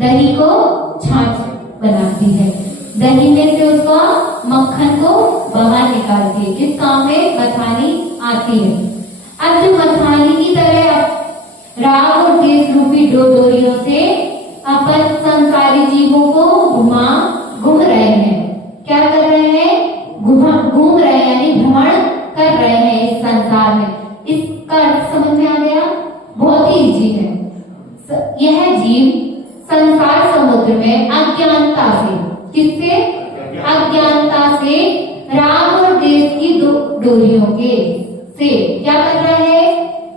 दही को छाछ बनाती है, दही में से उसका मक्खन को बाहर निकालती है। इस काम में मथानी आती है। अब जो मथानी की तरह राग और द्वेष रूपी दो डोरियों से अपन संसारी जीवों को घूम रहे हैं। क्या कर रहे हैं? घूम रहे हैं, यानी भ्रमण कर रहे हैं इस संसार में। इसका अर्थ समझ में आ गया? बहुत ही इजी है। यह जीव संसार समुद्र में अज्ञानता से, किससे? अज्ञानता से राग और द्वेष की डोरियों के से क्या कर रहा है?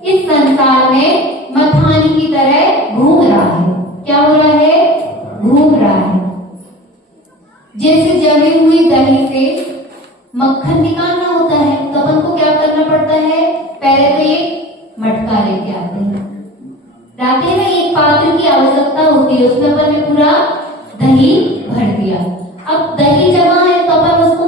इस संसार में मथानी की तरह घूम रहा है। क्या हो रहा है? घूम रहा है। जैसे जमी हुई दही से मक्खन निकालना होता है तो अपन को क्या करना पड़ता है? पहले तो एक मटका लेके आते हैं, लाते हैं ना, एक पात्र की आवश्यकता होती है, उसमें अपन ने पूरा दही भर दिया। अब दही जमा है तो अपन उसको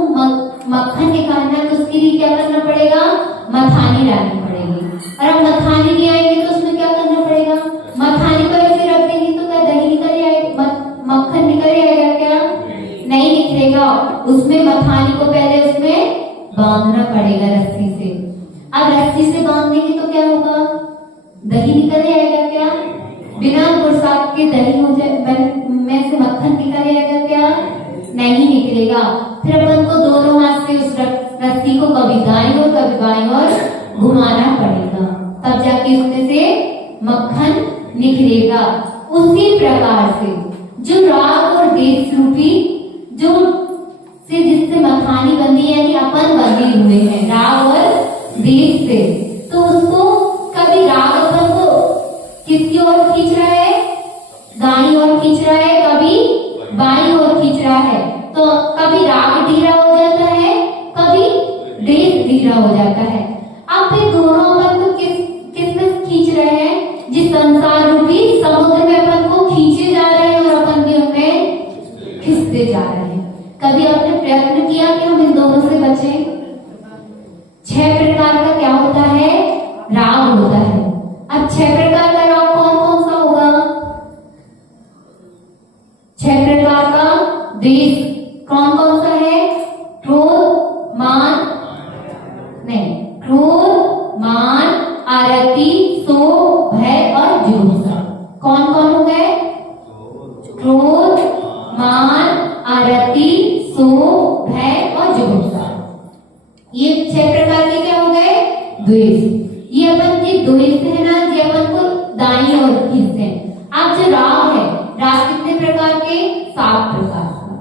मक्खन निकालना है तो उसके लिए क्या करना पड़ेगा? मथानी डालनी पड़ेगी। और अब मथानी नहीं आएगी तो उसमें क्या करना पड़ेगा? मथानी को ऐसे रख देंगे तो क्या दही निकल आएगा? मक्खन निकल आएगा क्या? नहीं निकलेगा। उसमें मथानी को पहले उसमें बांधना पड़ेगा रस्सी से। अब रस्सी से बांध देंगे तो क्या होगा? दही निकल आएगा क्या? बिना बरसात के दही हो जाए में से मक्खन निकल आएगा क्या? नहीं निकलेगा। फिर अपन को दोनों हाथ से उस रस्सी को कभी दाईं और कभी बाईं और घुमाना पड़ेगा, तब जाके उसमें से मक्खन निकलेगा। उसी प्रकार से जो राग और द्वेष रूपी जो से जिससे मथानी बंधी, यानी अपन बंधे हुए हैं राग और द्वेष से, तो उसको कभी राग अपन को किसकी ओर खींच रहा है? दाईं ओर खींच रहा है, कभी बाईं ओर खींच रहा है। तो कभी राग ढीला हो जाता है, कभी द्वेष ढीला हो जाता है। अब फिर दोनों अपन को किस में खींच रहे हैं? जिस संसार रूपी समुद्र में अपन को खींचे जा रहे हैं और अपन भी उनमें खिसते जा रहे हैं। कभी आपने प्रयत्न किया कि हम इन दोनों से बचें? 6 प्रकार का क्या होता है? राग होता है। अब 6 प्रकार का राग कौन कौन सा होगा? 6 प्रकार का द्वेष कौन कौन सा है? क्रोध, मान, नहीं, क्रोध, मान, आरती, शोक, भय और जुगुप्सा। कौन कौन हो गए? क्रोध, मान, आरती, शोक, भय और जुगुप्सा। ये 6 प्रकार के क्या हो गए? द्वेष। ये अपन के द्वेष है ना, ये अपन को दाईं ओर खींचते हैं। अब जो राग है, राग कितने प्रकार के? 7 प्रकार का।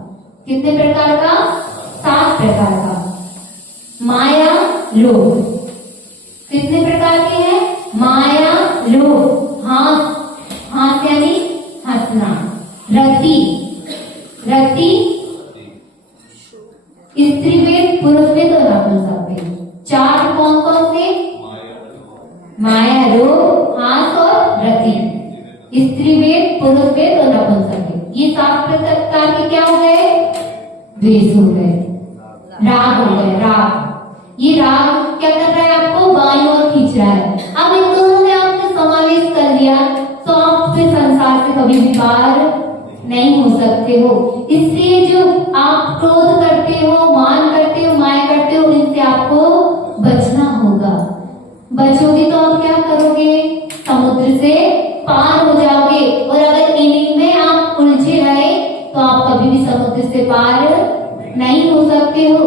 कितने प्रकार का? 7 प्रकार का। माया, लोभ कितने प्रकार के हैं? माया, लोभ, हास यानी हंसना, रति, स्त्री वेद, पुरुष वेद और नपुंसक वेद। 4 कौन कौन से? माया, लोभ, हास और रति, स्त्री वेद, पुरुष वेद और नपुंसक वेद। ये 7 प्रकार के क्या हो गए? द्वेष हो गए, राग हो गए। राग, ये राग क्या कर रहा है? आपको बाईं ओर खींच रहा है। अब इन दोनों में आपने समावेश कर लिया तो आप फिर संसार से कभी भी पार नहीं हो सकते हो। इसलिए जो आप क्रोध करते हो, मान करते हो, माया करते हो, इनसे आपको बचना होगा। बचोगे तो आप क्या करोगे? समुद्र से पार हो जाओगे। और अगर इन्हीं में आप उलझे रहे तो आप कभी भी समुद्र से पार नहीं हो सकते हो।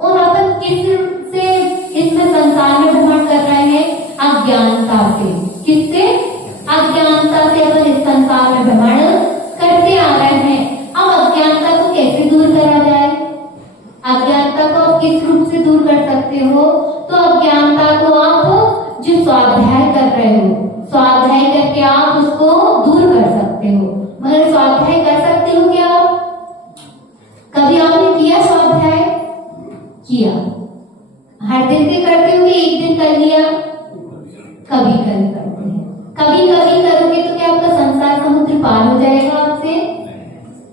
और अपन किससे इसमें संसार में भ्रमण कर रहे हैं? अज्ञानता से। किससे? अज्ञानता से अपन इस संसार में भ्रमण करते आ रहे हैं। अब अज्ञानता को कैसे दूर करा जाए? अज्ञानता को आप किस रूप से दूर कर सकते हो? तो अज्ञानता को आप जो स्वाध्याय कर रहे हो, स्वाध्याय करके आप उसको दूर कर सकते हो। मगर स्वाध्याय कर सकते हो क्या? कभी आपने किया स्वाध्याय? किया। हर दिन के करते हो कि एक दिन कर लिया? कभी कभी करते हैं। कभी कभी करोगे तो क्या आपका संसार समुद्र पार हो जाएगा आपसे?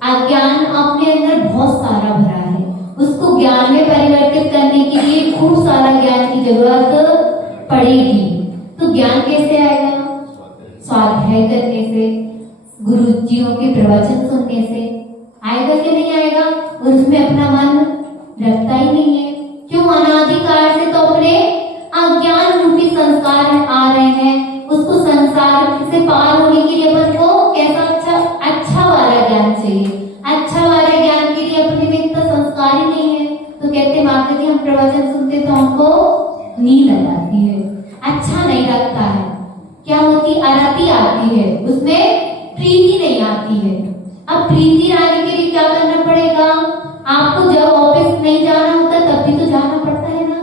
अज्ञान आपके अंदर बहुत सारा भरा है, उसको ज्ञान में परिवर्तित करने के लिए खूब सारा ज्ञान की जरूरत पड़ेगी। तो ज्ञान कैसे आएगा? स्वाध्याय करने से। गुरुजियों के प्रवचन सुनने से। आएगा कि नहीं आएगा? और उसमें अपना मन लगता ही नहीं है। क्यों? अनादिकाल से तो अपने अज्ञान रूपी संस्कार आ रहे हैं। उसको संसार से पार होने के लिए अपन को कैसा अच्छा वाला ज्ञान चाहिए। अच्छा वाले ज्ञान के लिए अपने में इतना संस्कार ही नहीं है। तो कहते माता जी हम प्रवचन सुनते तो हमको नींद आ जाती है, अच्छा नहीं लगता है। क्या होती? अरति आती है, उसमें प्रीति नहीं आती है। अब प्रीति लाने के लिए क्या करना पड़ेगा? आपको जब ऑफिस नहीं जाना होता तब भी तो जाना पड़ता है ना।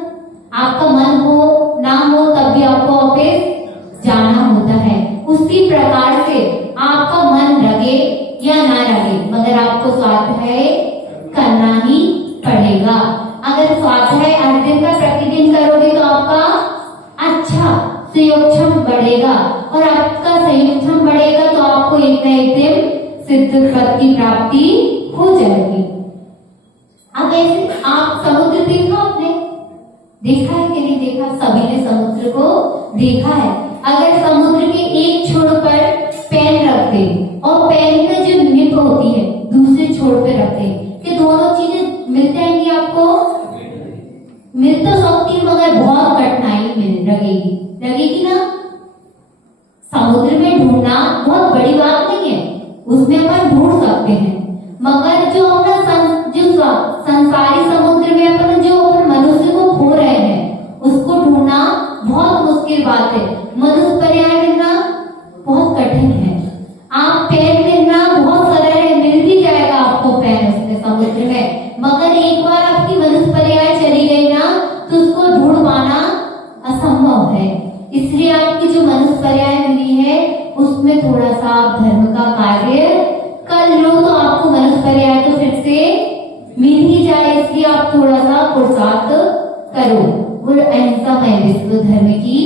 आपका मन हो ना हो तब भी आपको ऑफिस जाना होता है। उसी प्रकार से आपका मन लगे या ना लगे मगर आपको स्वाध्याय करना ही पड़ेगा। अगर स्वाध्याय हर दिन का प्रतिदिन करोगे तो आपका अच्छा संयोगक्षम बढ़ेगा, और आपका संयोगक्षम बढ़ेगा तो आपको एक न एक दिन सिद्ध पद की प्राप्ति हो जाएगी। अब ऐसे आप समुद्र देखा आपने? देखा है कि नहीं देखा? सभी ने समुद्र को देखा है। अगर समुद्र के एक छोर पर पेन रख दे और पेन में जो निप होती है दूसरे छोर पे रख दे, कि दोनों चीजें मिल जाएंगी आपको? मिल तो सकती मगर बहुत कठिनाई लगेगी ना। समुद्र में ढूंढना बहुत बड़ी बात नहीं है, उसमें अपन ढूंढ सकते हैं। मगर जो अपना संसारी समुद्र में अपन जो मनुष्य को खो रहे हैं उसको ढूंढना बहुत मुश्किल बात है। मनुष्य पर्याय मिलना बहुत कठिन है। आप पैर मिलना बहुत सरल है, मिल भी जाएगा आपको पैर उसमें समुद्र में। मगर एक बार आपकी मनुष्य पर्याय चली गई ना तो उसको ढूंढ पाना असंभव है। इसलिए आपकी जो मनुष्य पर्याय मिली है उसमें थोड़ा सा आप धर्म का कार्य कर लो तो आपको मनुष्य पर्याय तो फिर से मिल ही जाए। इसलिए आप थोड़ा सा पुरुषार्थ करो। और अहिंसा में विश्व धर्म की